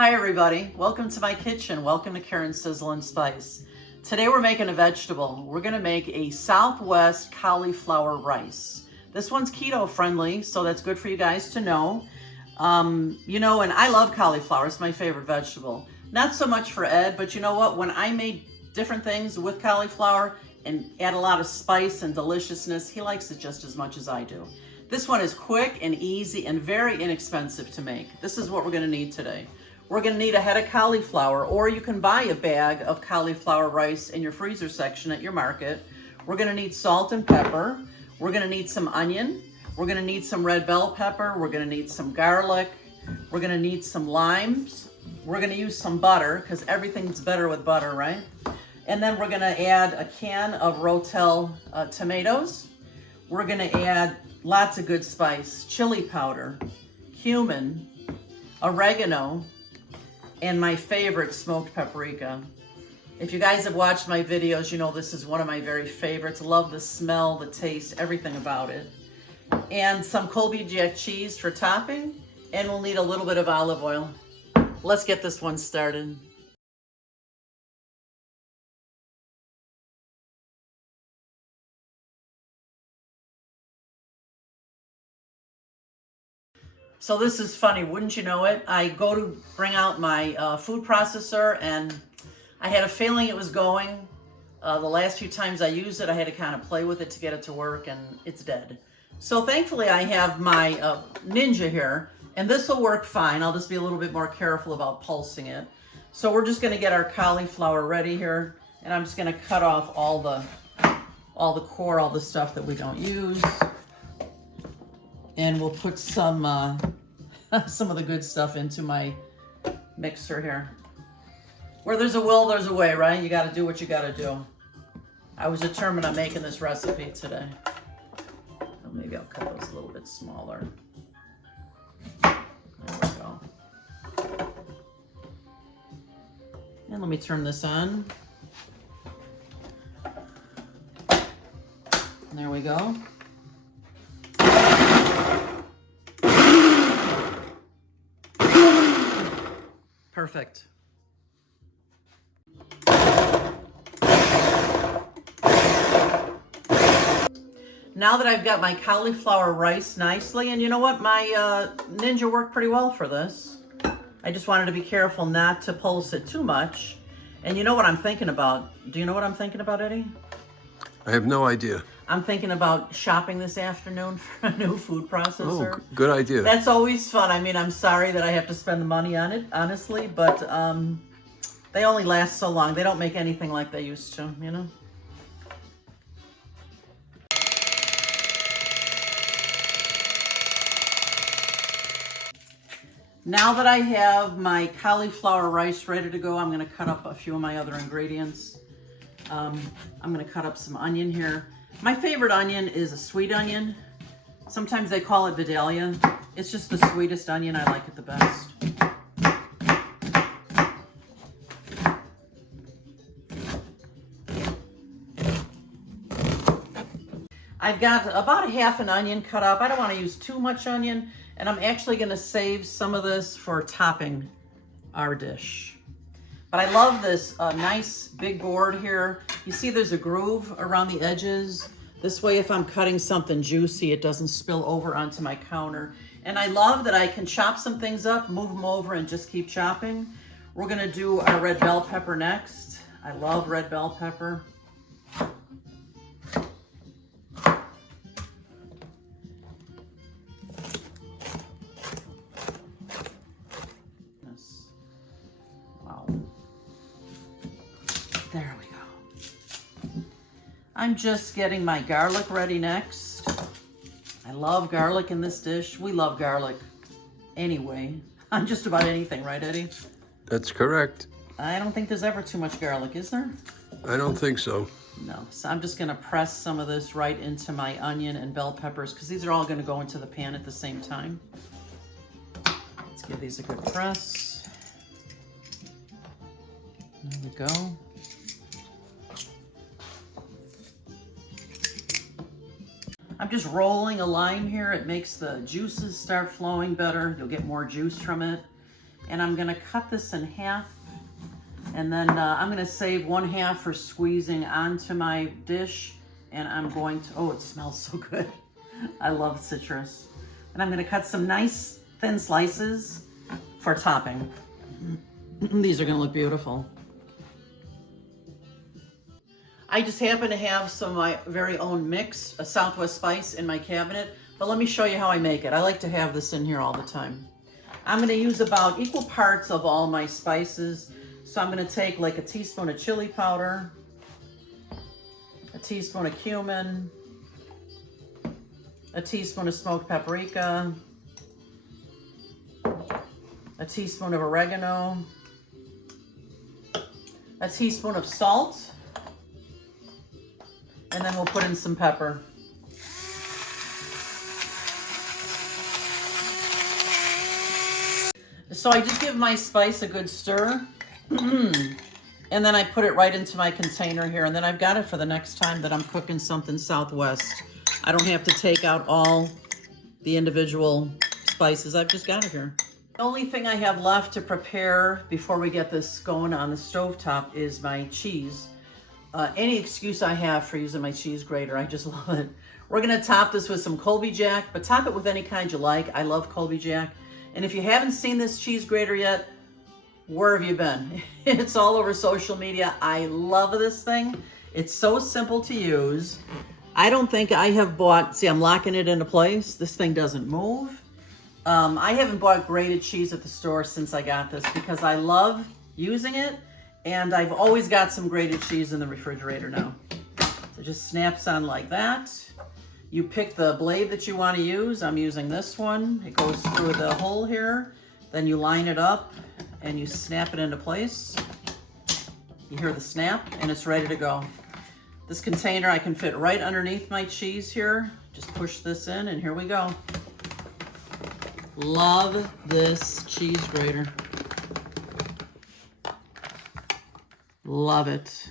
Hi everybody, welcome to my kitchen. Welcome to Karen's Sizzle and Spice. Today we're making a vegetable. We're gonna make a Southwest cauliflower rice. This one's keto friendly, so that's good for you guys to know. And I love cauliflower, it's my favorite vegetable. Not so much for Ed, but you know what? When I made different things with cauliflower and add a lot of spice and deliciousness, he likes it just as much as I do. This one is quick and easy and very inexpensive to make. This is what we're gonna need today. We're gonna need a head of cauliflower, or you can buy a bag of cauliflower rice in your freezer section at your market. We're gonna need salt and pepper. We're gonna need some onion. We're gonna need some red bell pepper. We're gonna need some garlic. We're gonna need some limes. We're gonna use some butter, because everything's better with butter, right? And then we're gonna add a can of Rotel tomatoes. We're gonna add lots of good spice, chili powder, cumin, oregano, and my favorite, smoked paprika. If you guys have watched my videos, you know this is one of my very favorites. Love the smell, the taste, everything about it. And some Colby Jack cheese for topping, and we'll need a little bit of olive oil. Let's get this one started. So this is funny, wouldn't you know it? I go to bring out my food processor, and I had a feeling it was going. The last few times I used it, I had to kind of play with it to get it to work, and it's dead. So thankfully I have my Ninja here, and this will work fine. I'll just be a little bit more careful about pulsing it. So we're just gonna get our cauliflower ready here, and I'm just gonna cut off all the core, all the stuff that we don't use. And we'll put some of the good stuff into my mixer here. Where there's a will, there's a way, right? You gotta do what you gotta do. I was determined on making this recipe today. Well, maybe I'll cut those a little bit smaller. There we go. And let me turn this on. There we go. Perfect. Now that I've got my cauliflower rice nicely, and you know what? My Ninja worked pretty well for this. I just wanted to be careful not to pulse it too much. And you know what I'm thinking about? Do you know what I'm thinking about, Eddie? I have no idea. I'm thinking about shopping this afternoon for a new food processor. Oh, good idea. That's always fun. I mean, I'm sorry that I have to spend the money on it, honestly, but they only last so long. They don't make anything like they used to, you know? Now that I have my cauliflower rice ready to go, I'm gonna cut up a few of my other ingredients. I'm gonna cut up some onion here. My favorite onion is a sweet onion. Sometimes they call it Vidalia. It's just the sweetest onion. I like it the best. I've got about a half an onion cut up. I don't want to use too much onion, and I'm actually going to save some of this for topping our dish. But I love this nice big board here. You see there's a groove around the edges. This way, if I'm cutting something juicy, it doesn't spill over onto my counter. And I love that I can chop some things up, move them over, and just keep chopping. We're gonna do our red bell pepper next. I love red bell pepper. Wow. There we go. I'm just getting my garlic ready next. I love garlic in this dish. We love garlic anyway. On just about anything, right, Eddie? That's correct. I don't think there's ever too much garlic, is there? I don't think so. No. So I'm just gonna press some of this right into my onion and bell peppers, because these are all gonna go into the pan at the same time. Let's give these a good press. There we go. I'm just rolling a lime here. It makes the juices start flowing better. You'll get more juice from it. And I'm gonna cut this in half. And then I'm gonna save 1/2 for squeezing onto my dish. And I'm going to, oh, it smells so good. I love citrus. And I'm gonna cut some nice thin slices for topping. These are gonna look beautiful. I just happen to have some of my very own mix, a Southwest spice in my cabinet, but let me show you how I make it. I like to have this in here all the time. I'm gonna use about equal parts of all my spices. So I'm gonna take like a teaspoon of chili powder, a teaspoon of cumin, a teaspoon of smoked paprika, a teaspoon of oregano, a teaspoon of salt, and then we'll put in some pepper. So I just give my spice a good stir, and then I put it right into my container here, and then I've got it for the next time that I'm cooking something Southwest. I don't have to take out all the individual spices. I've just got it here. The only thing I have left to prepare before we get this going on the stovetop is my cheese. Any excuse I have for using my cheese grater, I just love it. We're gonna top this with some Colby Jack, but top it with any kind you like. I love Colby Jack. And if you haven't seen this cheese grater yet, where have you been? It's all over social media. I love this thing. It's so simple to use. I don't think I have bought, see, I'm locking it into place. This thing doesn't move. I haven't bought grated cheese at the store since I got this because I love using it. And I've always got some grated cheese in the refrigerator now. So it just snaps on like that. You pick the blade that you want to use. I'm using this one. It goes through the hole here. Then you line it up and you snap it into place. You hear the snap and it's ready to go. This container I can fit right underneath my cheese here. Just push this in and here we go. Love this cheese grater. Love it.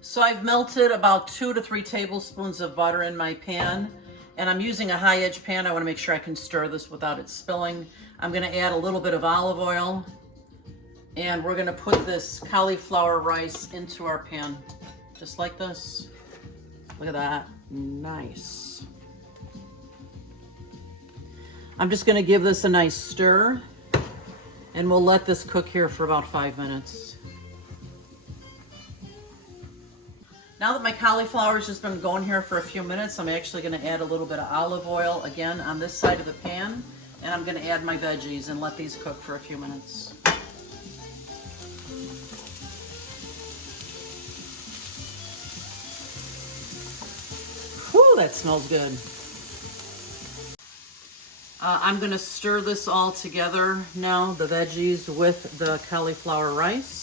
So I've melted about 2 to 3 tablespoons of butter in my pan, and I'm using a high edge pan. I want to make sure I can stir this without it spilling. I'm going to add a little bit of olive oil, and we're going to put this cauliflower rice into our pan, just like this. Look at that, nice. I'm just going to give this a nice stir, and we'll let this cook here for about 5 minutes. Now that my cauliflower's just been going here for a few minutes, I'm actually going to add a little bit of olive oil again on this side of the pan, and I'm going to add my veggies and let these cook for a few minutes. Whew, that smells good. I'm going to stir this all together now, the veggies with the cauliflower rice.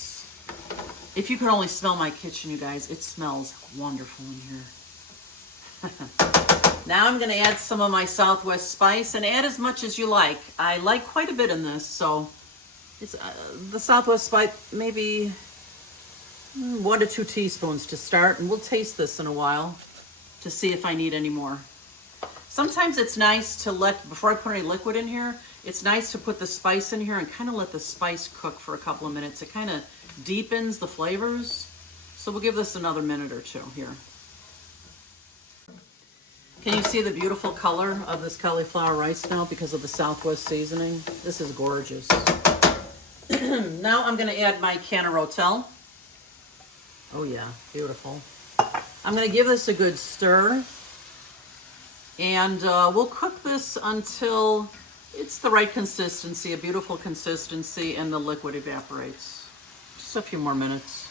If you could only smell my kitchen, you guys, it smells wonderful in here. Now I'm going to add some of my Southwest spice, and add as much as you like. I like quite a bit in this, so it's the Southwest spice, maybe 1 to 2 teaspoons to start, and we'll taste this in a while to see if I need any more. Sometimes it's nice to before I put any liquid in here, it's nice to put the spice in here and kind of let the spice cook for a couple of minutes. It kind of deepens the flavors. So we'll give this another minute or 2 here. Can you see the beautiful color of this cauliflower rice now because of the Southwest seasoning? This is gorgeous. Now I'm going to add my can of Rotel. Oh yeah, beautiful. I'm going to give this a good stir. And we'll cook this until it's the right consistency, a beautiful consistency, and the liquid evaporates. Just a few more minutes.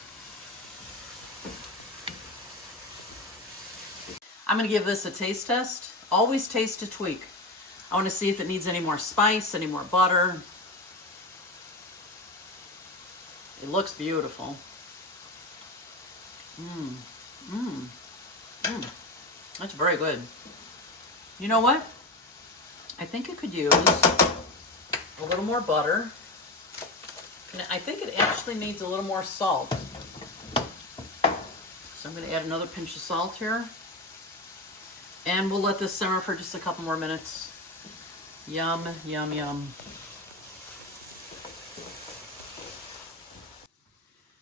I'm going to give this a taste test. Always taste to tweak. I want to see if it needs any more spice, any more butter. It looks beautiful. That's very good. You know what? I think it could use a little more butter. And I think it actually needs a little more salt. So I'm going to add another pinch of salt here. And we'll let this simmer for just a couple more minutes. Yum, yum, yum.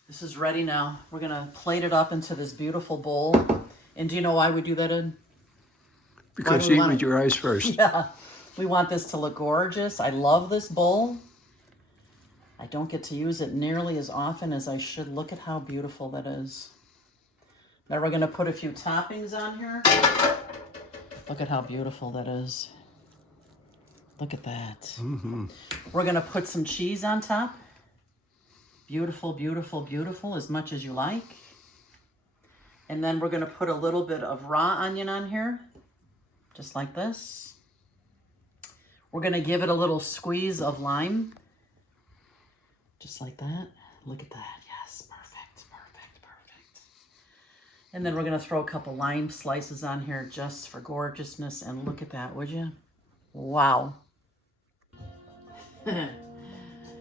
This is ready now. We're going to plate it up into this beautiful bowl. And do you know why we do that, Ed? Because you eat with your eyes first. Yeah. We want this to look gorgeous. I love this bowl. I don't get to use it nearly as often as I should. Look at how beautiful that is. Now we're going to put a few toppings on here. Look at how beautiful that is. Look at that. Mm-hmm. We're going to put some cheese on top. Beautiful, beautiful, beautiful, as much as you like. And then we're going to put a little bit of raw onion on here, just like this. We're going to give it a little squeeze of lime, just like that. Look at that. Yes, perfect, perfect, perfect. And then we're going to throw a couple lime slices on here just for gorgeousness. And look at that, would you? Wow.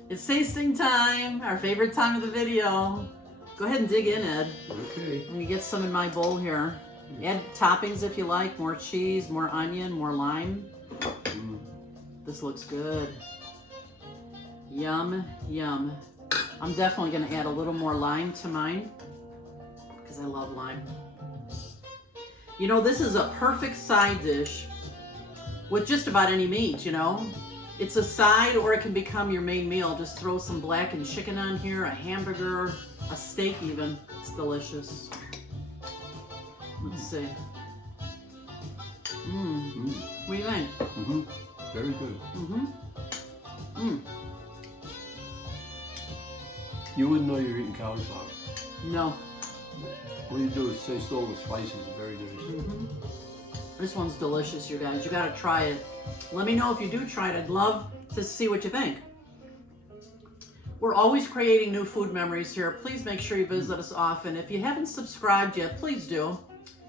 It's tasting time, our favorite time of the video. Go ahead and dig in, Ed. Okay. Let me get some in my bowl here. Add toppings if you like, more cheese, more onion, more lime. This looks good. Yum, yum. I'm definitely gonna add a little more lime to mine because I love lime. You know, this is a perfect side dish with just about any meat, you know? It's a side or it can become your main meal. Just throw some blackened chicken on here, a hamburger, a steak even. It's delicious. Let's see. What do you think? Very good. You wouldn't know you're eating cauliflower. No. What you do is taste all the spices. Very delicious. This one's delicious, you guys. You gotta try it. Let me know if you do try it. I'd love to see what you think. We're always creating new food memories here. Please make sure you visit us often. If you haven't subscribed yet, please do.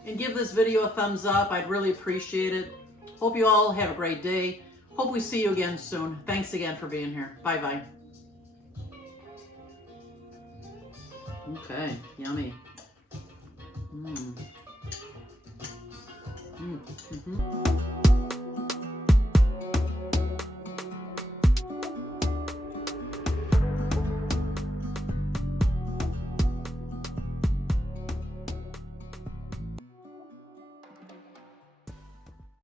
And give this video a thumbs up. I'd really appreciate it. Hope you all have a great day. Hope we see you again soon. Thanks again for being here. Bye-bye. Okay, yummy. Mm.